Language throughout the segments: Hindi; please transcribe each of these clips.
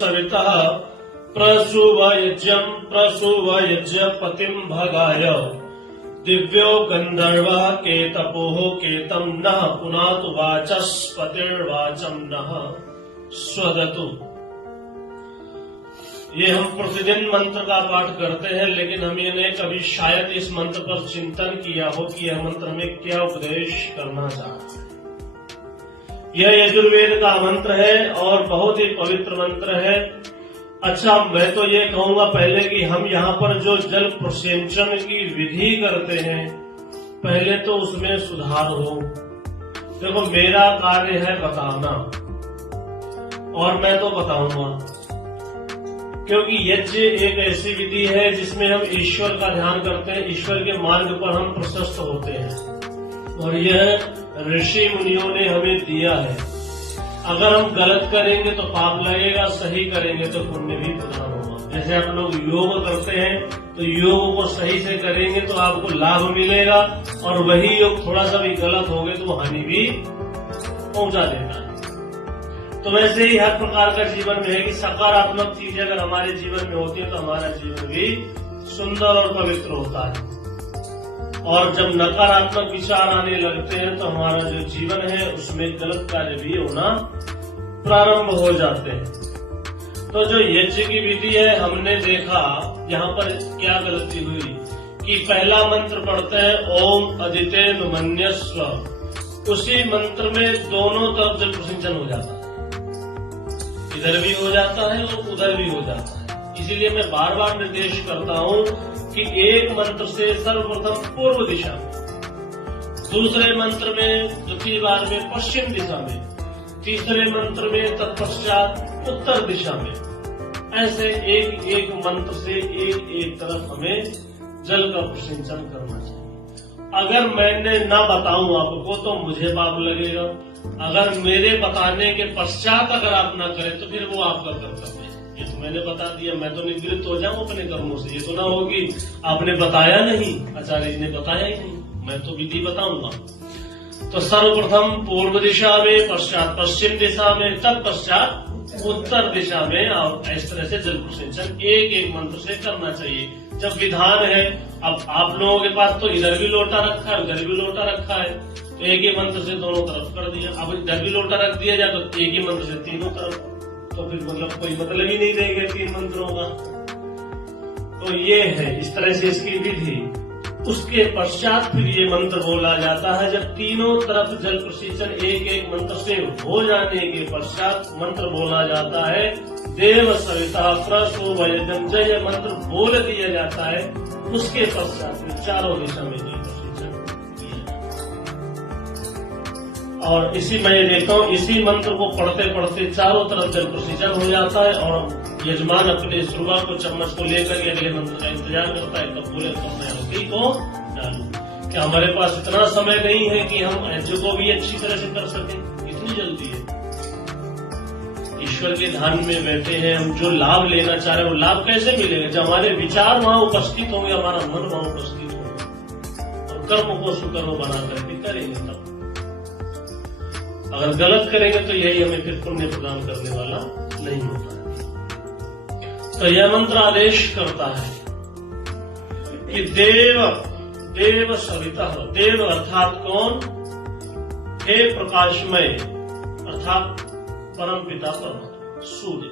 सवितः प्रसूवयज्ञं प्रसूवयज्ञपतिं भगाय दिव्यो गंधर्वः केतपोः केतं नः पुनातु वाचस्पतिर्वाचं नः स्वदतु। ये हम प्रतिदिन मंत्र का पाठ करते हैं, लेकिन हमने कभी शायद इस मंत्र पर चिंतन किया हो कि यह मंत्र हमें क्या उपदेश करना चाहता है। यह यजुर्वेद का मंत्र है और बहुत ही पवित्र मंत्र है। अच्छा, मैं तो ये कहूंगा पहले कि हम यहाँ पर जो जल प्रसेचन की विधि करते हैं, पहले तो उसमें सुधार हो। देखो, मेरा कार्य है बताना और मैं तो बताऊंगा, क्योंकि यज्ञ एक ऐसी विधि है जिसमें हम ईश्वर का ध्यान करते हैं, ईश्वर के मार्ग पर हम प्रशस्त होते हैं और यह ऋषि मुनियों ने हमें दिया है। अगर हम गलत करेंगे तो पाप लगेगा, सही करेंगे तो पुण्य भी प्रदान होगा। जैसे आप लोग योग करते हैं तो योग को सही से करेंगे तो आपको लाभ मिलेगा, और वही योग थोड़ा सा भी गलत हो गए तो हानि भी पहुंचा देता है। तो वैसे ही हर प्रकार का जीवन में है कि सकारात्मक चीजें अगर हमारे जीवन में होती है तो हमारा जीवन भी सुंदर और पवित्र होता है, और जब नकारात्मक विचार आने लगते हैं तो हमारा जो जीवन है उसमें गलत कार्य भी होना प्रारंभ हो जाते हैं। तो जो यज्ञ की विधि है, हमने देखा यहाँ पर क्या गलती हुई कि पहला मंत्र पढ़ते हैं ओम अदितेन मन्यस्व, उसी मंत्र में दोनों तरफ जल प्रसिंचन हो जाता है, इधर भी हो जाता है और उधर भी हो जाता है। इसीलिए मैं बार बार निर्देश करता हूँ कि एक मंत्र से सर्वप्रथम पूर्व दिशा में, दूसरे मंत्र में, द्वितीय बार में पश्चिम दिशा में, तीसरे मंत्र में तत्पश्चात उत्तर दिशा में, ऐसे एक एक मंत्र से एक एक तरफ हमें जल का प्रसिंचन करना चाहिए। अगर मैंने न बताऊं आपको तो मुझे पाप लगेगा, अगर मेरे बताने के पश्चात अगर आप न करें तो फिर वो आपका कर्तव्य है। ये तो मैंने बता दिया, मैं तो निवृत्त हो जाऊं अपने कर्मों से। ये तो ना होगी आपने बताया नहीं, आचार्य जी ने बताया ही नहीं, मैं तो विधि बताऊंगा। तो सर्वप्रथम पूर्व दिशा में, पश्चात पश्चिम दिशा में, तत्पश्चात उत्तर दिशा में, और इस तरह से जल प्रसिंचन एक एक मंत्र से करना चाहिए। जब विधान है, अब आप लोगों के पास तो इधर भी लोटा रखा है, उधर भी लोटा रखा है, तो एक ही मंत्र से दोनों तरफ कर दिया। अब इधर भी लोटा रख दिया जाए तो एक ही मंत्र से तीनों तरफ, तो फिर मतलब कोई मतलब ही नहीं रहेगा तीन मंत्रों का। तो ये है इस तरह से इसकी विधि। उसके पश्चात फिर ये मंत्र बोला जाता है। जब तीनों तरफ जल प्रसिंचन एक एक मंत्र से हो जाने के पश्चात मंत्र बोला जाता है देव सविता प्रसूवयज्ञं, जय मंत्र बोल दिया जाता है। उसके पश्चात फिर चारों दिशा में जल प्रसिंचन किया जाता है। और इसी मैं देखता हूँ, इसी मंत्र को पढ़ते पढ़ते चारों तरफ जल प्रसिंचन हो जाता है, और यजमान अपने शुरुआत को चम्मच को लेकर के अगले मंत्र का इंतजार करता है, तब बोले तो मैं उसी को डालू। क्या हमारे पास इतना समय नहीं है कि हम यज्ञ को भी अच्छी तरह से कर सकें? इतनी जल्दी है। ईश्वर के ध्यान में बैठे हैं, हम जो लाभ लेना चाह रहे हैं वो लाभ कैसे मिलेगा? जब हमारे विचार वहां उपस्थित होंगे, हमारा मन वहां उपस्थित होगा, और कर्म को सुकर्म बना करके करेंगे। तब अगर गलत करेंगे तो यही हमें फिर पुण्य प्रदान करने वाला नहीं होता है। तो यह मंत्र आदेश करता है कि देव देव सविता, देव अर्थात कौन? हे प्रकाशमय, अर्थात परम पिता परमात्मा सूर्य।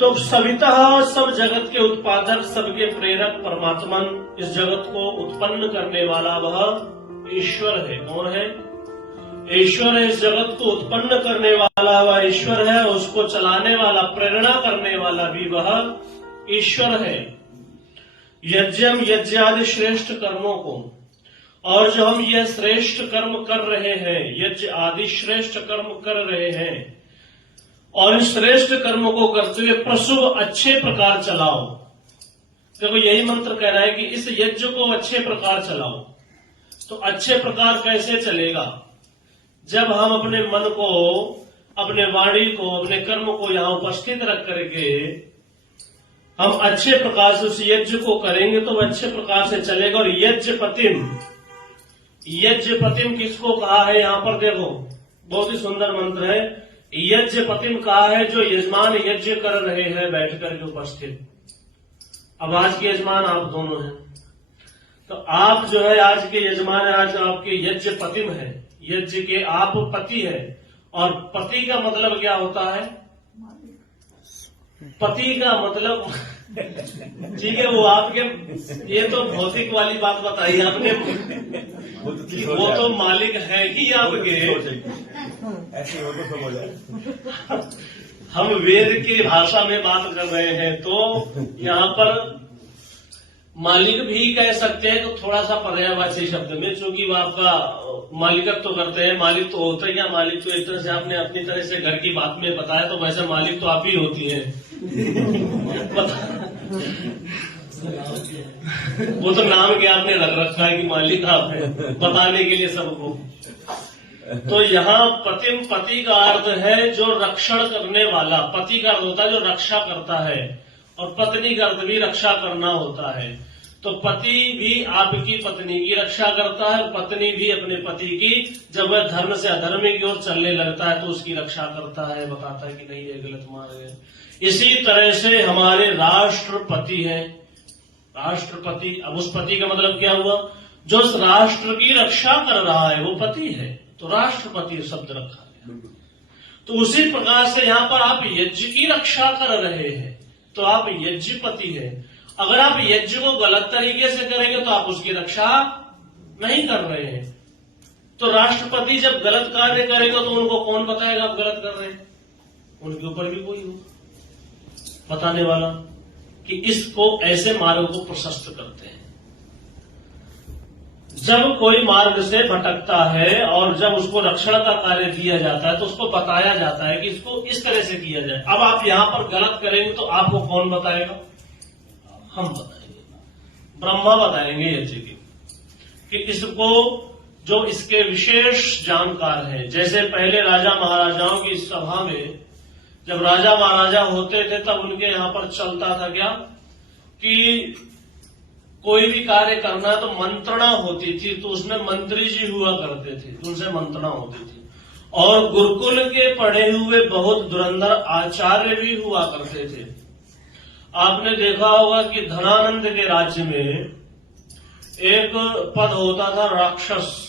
तो सविता सब जगत के उत्पादक, सबके प्रेरक परमात्मन, इस जगत को उत्पन्न करने वाला वह ईश्वर है। कौन है? ईश्वर है। इस जगत को उत्पन्न करने वाला वह ईश्वर है, उसको चलाने वाला, प्रेरणा करने वाला भी वह ईश्वर है। यज्ञम, यज्ञ आदि श्रेष्ठ कर्मों को, और जो हम यह श्रेष्ठ कर्म कर रहे हैं, यज्ञ आदि श्रेष्ठ कर्म कर रहे हैं, और इन श्रेष्ठ कर्मों को करते हुए प्रशुभ अच्छे प्रकार चलाओ। देखो, यही मंत्र कह रहा है कि इस यज्ञ को अच्छे प्रकार चलाओ। तो अच्छे प्रकार कैसे चलेगा? जब हम अपने मन को, अपने वाणी को, अपने कर्म को यहाँ उपस्थित रख करके हम अच्छे प्रकार से उस यज्ञ को करेंगे तो वह अच्छे प्रकार से चलेगा। और यज्ञपतिम, यज्ञपतिम किसको कहा है यहाँ पर? देखो, बहुत ही सुंदर मंत्र है। यज्ञ पतिम कहा है, जो यजमान यज्ञ कर रहे हैं बैठकर के उपस्थित। अब आज के यजमान आप दोनों हैं, तो आप जो है आज के यजमान है, आज आपके यज्ञ पतिम है, यज्ञ के आप पति है। और पति का मतलब क्या होता है? पति का मतलब ठीक है, वो आपके, ये तो भौतिक वाली बात बताई आपने, वो तो मालिक है ही आपके। ऐसे हो तो सब हो जाए। हम वेद की भाषा में बात कर रहे हैं, तो यहाँ पर मालिक भी कह सकते हैं, तो थोड़ा सा पर्यायवाची शब्द में, चूंकि वो आपका मालिकत्व तो करते हैं, मालिक तो होता ही है। मालिक तो एक तरह से आपने अपनी तरह से घर की बात में बताया, तो वैसे मालिक तो आप ही होती हैं। वो तो नाम क्या आपने रख रखा है कि मालिक आप हैं, बताने के लिए सबको। तो यहाँ पतिम, पति का अर्थ है जो रक्षण करने वाला। पति का अर्थ होता है जो रक्षा करता है, और पत्नी का अर्थ भी रक्षा करना होता है। तो पति भी आपकी पत्नी की रक्षा करता है, पत्नी भी अपने पति की, जब वह धर्म से अधर्म की ओर चलने लगता है तो उसकी रक्षा करता है, बताता है कि नहीं ये गलत मार्ग है। इसी तरह से हमारे राष्ट्रपति हैं, राष्ट्रपति। अब उस पति का मतलब क्या हुआ? जो उस राष्ट्र की रक्षा कर रहा है वो पति है, तो राष्ट्रपति शब्द रखा गया। तो उसी प्रकार से यहाँ पर आप यज्ञ की रक्षा कर रहे हैं, तो आप यज्ञपति हैं। अगर आप यज्ञ को गलत तरीके से करेंगे तो आप उसकी रक्षा नहीं कर रहे हैं। तो राष्ट्रपति जब गलत कार्य करेगा तो उनको कौन बताएगा आप गलत कर रहे हैं? उनके ऊपर भी कोई हो बताने वाला कि इसको ऐसे मार्ग को प्रशस्त करते हैं। जब कोई मार्ग से भटकता है और जब उसको रक्षण का कार्य किया जाता है तो उसको बताया जाता है कि इसको इस तरह से किया जाए। अब आप यहां पर गलत करेंगे तो आपको कौन बताएगा? हम बताएंगे, ब्रह्मा बताएंगे यज्ञ की, कि इसको जो इसके विशेष जानकार हैं। जैसे पहले राजा महाराजाओं की सभा में जब राजा महाराजा होते थे तब उनके यहां पर चलता था क्या कि कोई भी कार्य करना है तो मंत्रणा होती थी, तो उसमें मंत्री जी हुआ करते थे, उनसे मंत्रणा होती थी। और गुरुकुल के पढ़े हुए बहुत धुरंधर आचार्य भी हुआ करते थे। आपने देखा होगा कि धनानंद के राज्य में एक पद होता था राक्षस,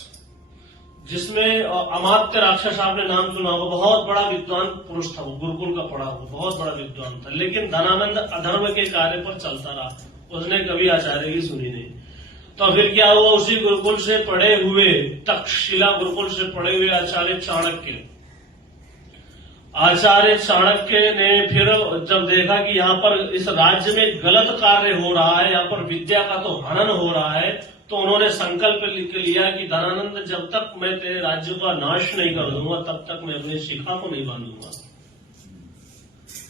जिसमें अमात्य राक्षस, आपने नाम सुना होगा। बहुत बड़ा विद्वान पुरुष था वो, गुरुकुल का पढ़ा हुआ बहुत बड़ा विद्वान था, लेकिन धनानंद अधर्म के कार्य पर चलता रहा, उसने कभी आचार्य की सुनी नहीं। तो फिर क्या हुआ, उसी गुरुकुल से पढ़े हुए, तक्षशिला गुरुकुल से पढ़े हुए आचार्य चाणक्य ने फिर जब देखा कि यहाँ पर इस राज्य में गलत कार्य हो रहा है, यहाँ पर विद्या का तो हनन हो रहा है, तो उन्होंने संकल्प लिया कि धनानंद, जब तक मैं तेरे राज्य का नाश नहीं कर दूंगा तब तक मैं अपनी शिखा को नहीं बांधूंगा।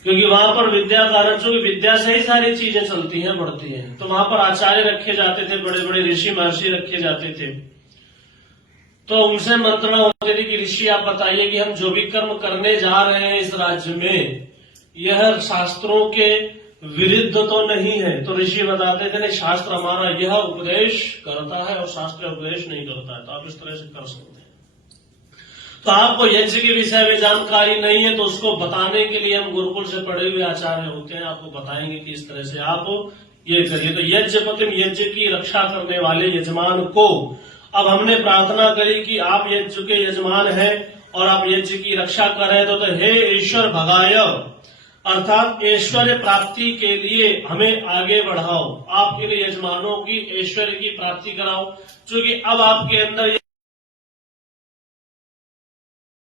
क्योंकि वहां पर विद्या कारण, चूंकि विद्या से ही सारी चीजें चलती हैं, बढ़ती हैं, तो वहां पर आचार्य रखे जाते थे, बड़े बड़े ऋषि महर्षि रखे जाते थे। तो उनसे मंत्रणा होती थी कि ऋषि आप बताइए कि हम जो भी कर्म करने जा रहे हैं इस राज्य में, यह शास्त्रों के विरुद्ध तो नहीं है? तो ऋषि बताते थे नहीं, शास्त्र हमारा यह उपदेश करता है और शास्त्र उपदेश नहीं करता है, तो आप इस तरह से कर सकते हैं। तो आपको यज्ञ के विषय में जानकारी नहीं है तो उसको बताने के लिए हम गुरुकुल से पढ़े हुए आचार्य होते हैं, आपको बताएंगे कि इस तरह से आप ये करिए। तो यज्ञपतिम, यज्ञ की रक्षा करने वाले यजमान को अब हमने प्रार्थना करी कि आप यज्ञ के यजमान हैं और आप यज्ञ की रक्षा कर रहे हैं, तो हे ईश्वर भगाय, अर्थात ऐश्वर्य प्राप्ति के लिए हमें आगे बढ़ाओ, आप इन यजमानों की ऐश्वर्य की प्राप्ति कराओ। क्योंकि अब आपके अंदर